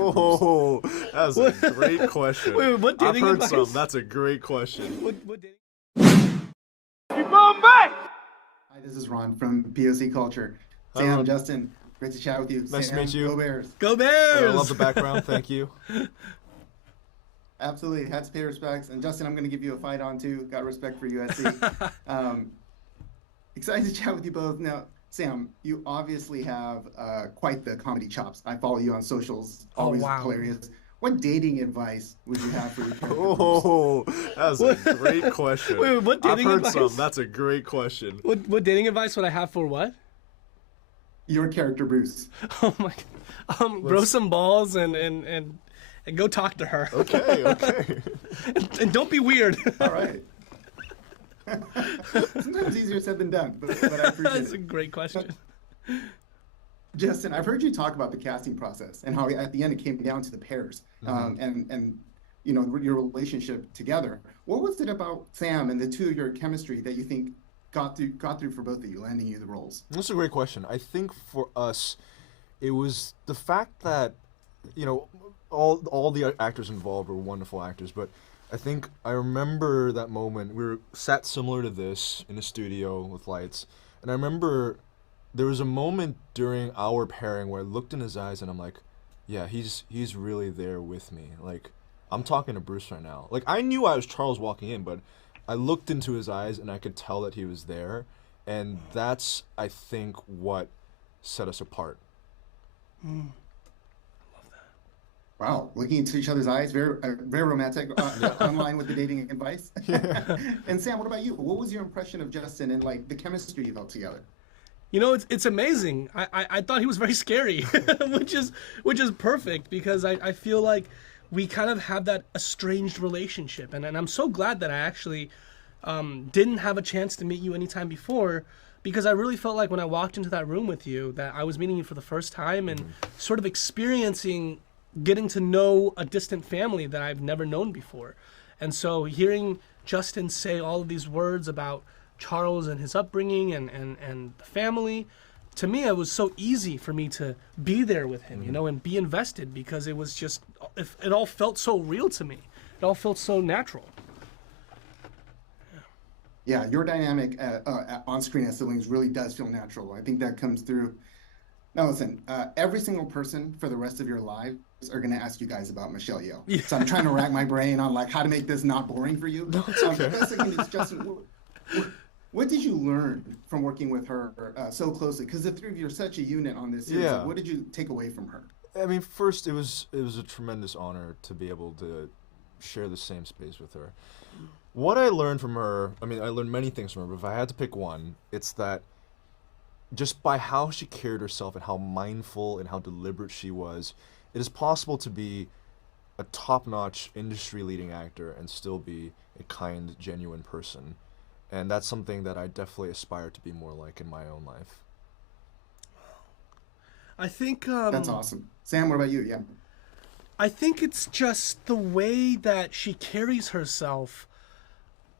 Oh, that's a great question. Wait, what dating I've heard advice? some. That's a great question. What dating? Hi, this is Ron from POC Culture. Hi, Sam, Ron. Justin, great to chat with you. Nice to Sam, meet you. Go Bears. Go Bears! I love the background. Thank you. Absolutely, had to pay respects. And Justin, I'm going to give you a fight on too. Got respect for USC. Excited to chat with you both. Now, Sam, you obviously have quite the comedy chops. I follow you on socials. Always hilarious. What dating advice would you have for your character? Oh, that's a great question. Wait, what dating I've heard advice? some. That's a great question. What dating advice would I have for what? Your character, Bruce. Oh my god. Grow some balls and go talk to her. Okay. and don't be weird. All right. Sometimes easier said than done, but I appreciate That's it. a great question. Justin, I've heard you talk about the casting process and how at the end it came down to the pairs and you know your relationship together. What was it about Sam and the two of your chemistry that you think got through for both of you, landing you the roles? That's a great question. I think for us, it was the fact that, you know, all the actors involved were wonderful actors, but I think I remember that moment. We were sat similar to this in a studio with lights, and I remember there was a moment during our pairing where I looked in his eyes and I'm like, yeah, he's really there with me. Like, I'm talking to Bruce right now. Like, I knew I was Charles walking in, but I looked into his eyes and I could tell that he was there, and that's, I think, what set us apart. Wow, looking into each other's eyes, very romantic. Online with the dating advice. And Sam, what about you? What was your impression of Justin and like the chemistry you felt together? You know, it's amazing. I thought he was very scary, which is perfect because I feel like we kind of have that estranged relationship, and I'm so glad that I actually didn't have a chance to meet you anytime before, because I really felt like when I walked into that room with you that I was meeting you for the first time and sort of experiencing getting to know a distant family that I've never known before. And so hearing Justin say all of these words about Charles and his upbringing and the family, to me, it was so easy for me to be there with him, you know, and be invested, because it was just, it all felt so real to me. It all felt so natural. Yeah, your dynamic on screen as siblings really does feel natural. I think that comes through. Now listen, every single person for the rest of your lives are going to ask you guys about Michelle Yeoh. Yeah. So I'm trying to rack my brain on like how to make this not boring for you. No, it's okay. First thing is, Justin, what did you learn from working with her so closely? Because the three of you are such a unit on this series. Yeah. Like, what did you take away from her? I mean, first, it was a tremendous honor to be able to share the same space with her. What I learned from her, I mean, I learned many things from her, but if I had to pick one, it's that just by how she carried herself and how mindful and how deliberate she was, it is possible to be a top-notch, industry-leading actor and still be a kind, genuine person. And that's something that I definitely aspire to be more like in my own life. I think That's awesome. Sam, what about you? Yeah. I think it's just the way that she carries herself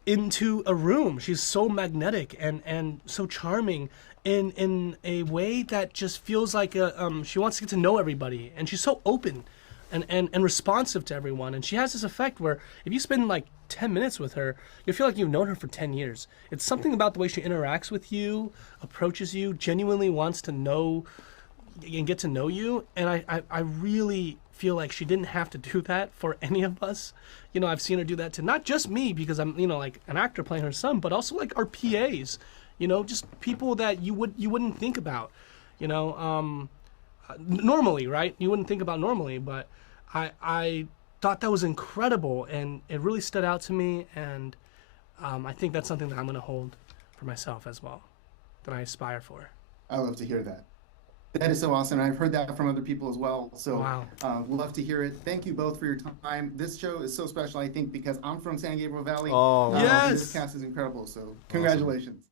into a room. She's so magnetic and so charming in a way that just feels like she wants to get to know everybody, and she's so open and responsive to everyone. And she has this effect where if you spend like 10 minutes with her, you feel like you've known her for 10 years. It's something about the way she interacts with you, approaches you, genuinely wants to know and get to know you. And I really feel like she didn't have to do that for any of us. You know, I've seen her do that to not just me because I'm, you know, like an actor playing her son, but also like our PAs, you know, just people that you wouldn't think about, you know, normally, right? You wouldn't think about normally, but I thought that was incredible, and it really stood out to me, and I think that's something that I'm going to hold for myself as well, that I aspire for. I love to hear that. That is so awesome. I've heard that from other people as well. So Wow. Love to hear it. Thank you both for your time. This show is so special, I think, because I'm from San Gabriel Valley. Oh, Yes. This cast is incredible. So congratulations.